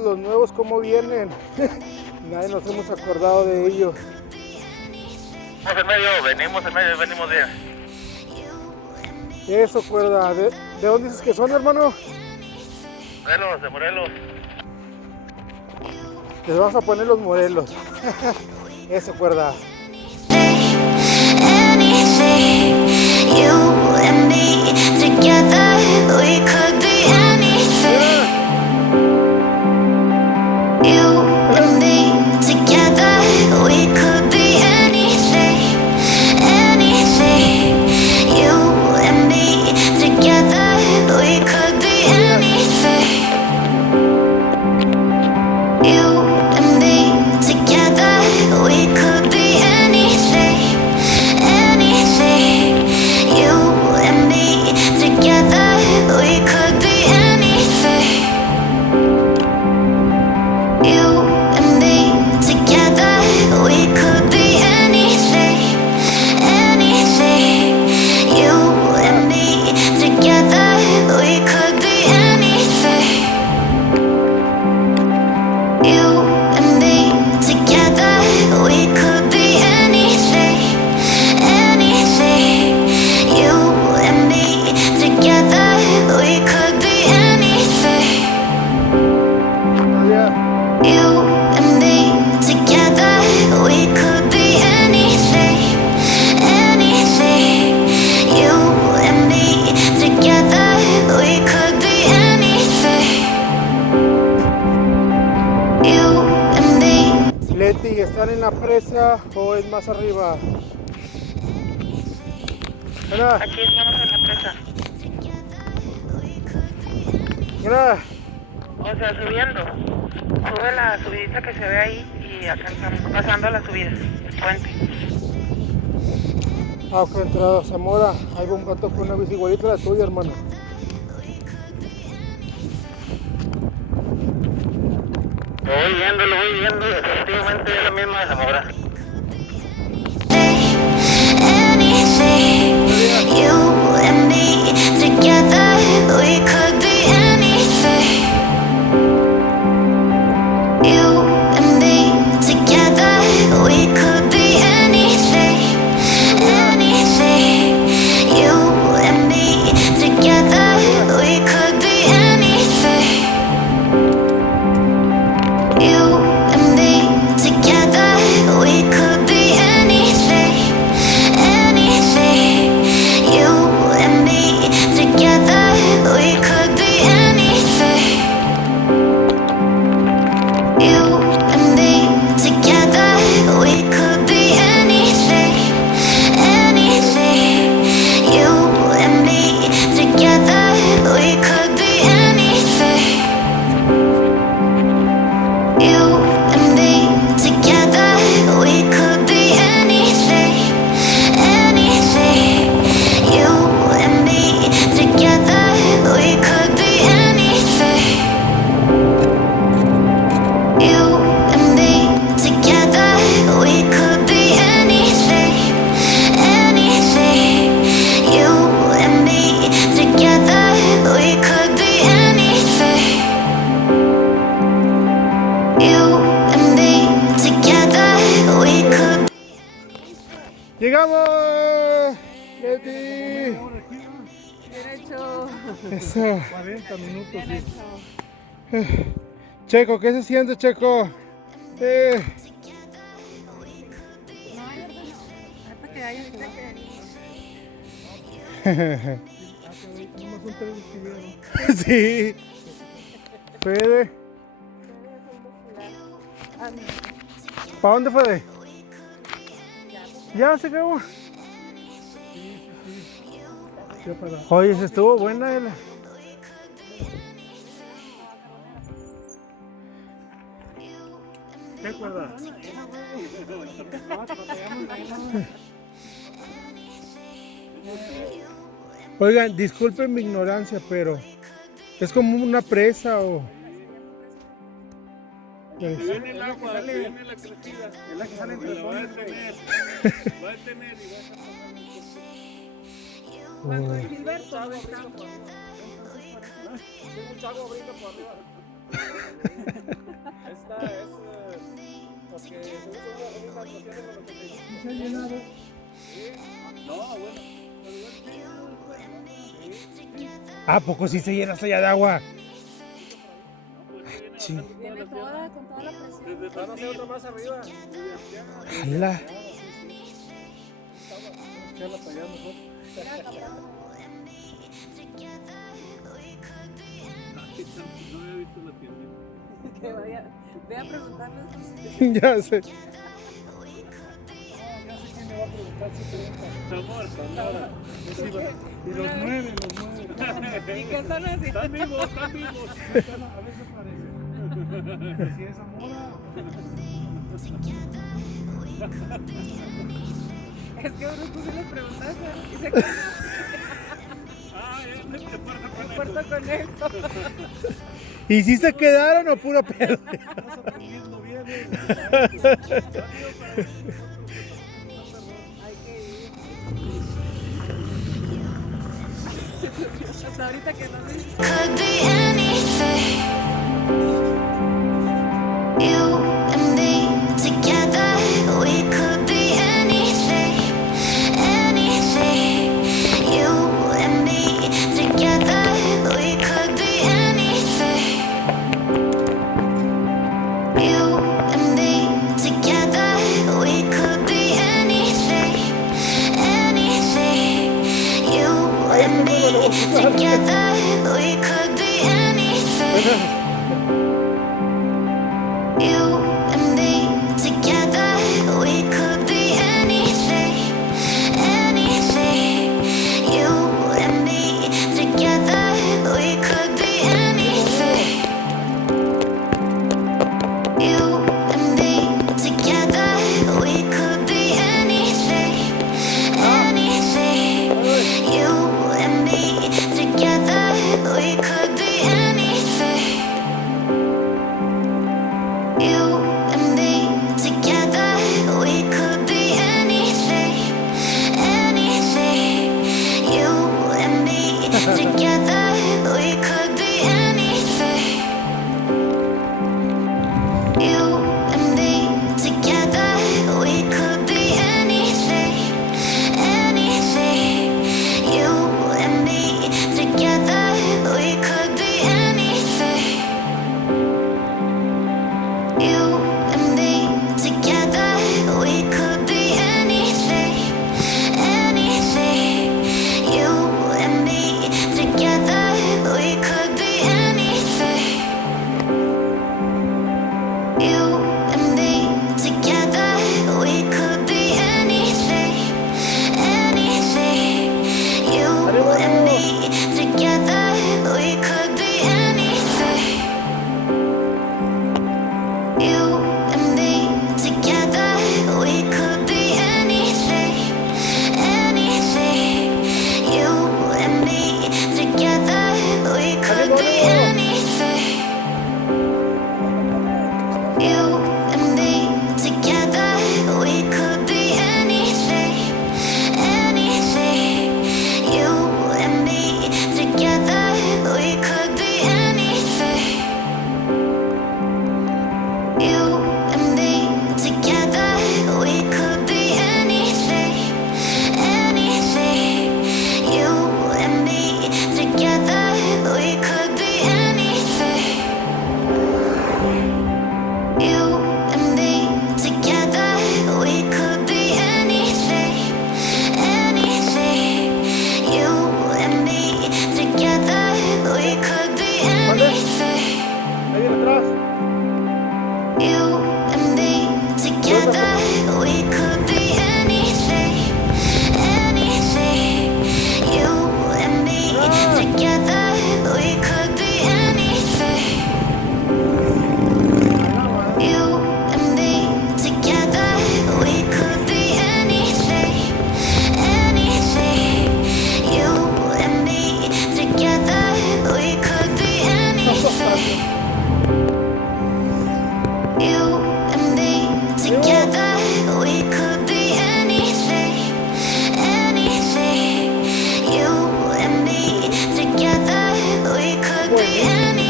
viejos, los nuevos, ¿cómo vienen? Nadie nos hemos acordado de ellos. Venimos bien. Eso, cuerda. ¿De dónde dices que son, hermano? De Morelos. Les vamos a poner los Morelos. Eso, cuerda. Leti, ¿están en la presa o es más arriba? Mira. Aquí estamos en la presa. Mira. O sea, subiendo. Sube la subidita que se ve ahí y acá estamos pasando la subida, el puente. Ah, ok, entrada Zamora. Hay un gato con una bici igualita a la tuya, hermano. Lo voy viendo, efectivamente es la misma de Zamora. ¡Llegamos! ¡Leti! Derecho. Eso. 40 minutos. Checo, ¿qué se siente, Checo? No, hasta que haya Sí. Fede. ¿Para dónde, Fede? ¿Ya se acabó? Oye, se estuvo buena. ¿Te acuerdas? Oigan, disculpen mi ignorancia, pero ¿es como una presa o...? Viene el agua, viene la crecida. Es la que sale entre la va a detener. Va a detener y va a sacar. Cuando Gilberto no está. Mucha agua brinca por arriba. Esta es porque se usa una cuestión en el 85. ¿Se ha llenado? Sí. No, bueno. ¿A poco sí se llena hasta allá de agua? Sí. Viene toda, con toda la presión. Desde no sé, otro más arriba. ¡Hala! Echarla para allá mejor. Mira, capaz. No había visto la tiendita. Que vaya, ve a preguntarles. Ya sé. Ya sé quién me va a preguntar si pregunta. Amor, y los nueve. ¿Y qué son así? Están vivos. A veces parece. Si es Zamora. Es que uno tú sí les preguntaste y se puerto con esto. ¿Y si se quedaron o puro pedo? Estás aprendiendo bien. Hay que ir. Hasta ahorita que no sé. Could be anything. You and me together, we could be anything, anything. You and me together, we could be anything. You and me together, we could be anything, anything. You and me together, we could be anything. You and me together, we could be anything, anything. You and me together, we could be anything. You and me together, we could be anything, anything. You and me together, we could be anything. You and me together, we could be anything, anything. You and me together, we could be anything. You and me together, we could be anything, anything. You and me together, we could be anything. You and me together, we could be anything, anything. You and me together, we could be anything. You and me together, we could be anything, anything. You and me together, we could be anything. You and me together, we could be anything, anything. You and me together, we could be anything. You and me together, we could be anything, anything. You and me together, we could be anything. You and me together, we could be anything, anything. You and me together, we could be anything. You and me together, we could be anything, anything. You and me together, we could be anything. Ahí viene atrás. You and me together, we could be anything, anything. You and me together, we could be anything. You and me together, we could be anything, anything. You and me together, we could be anything. You and me together, we could be anything, anything. You and me together, we could be anything.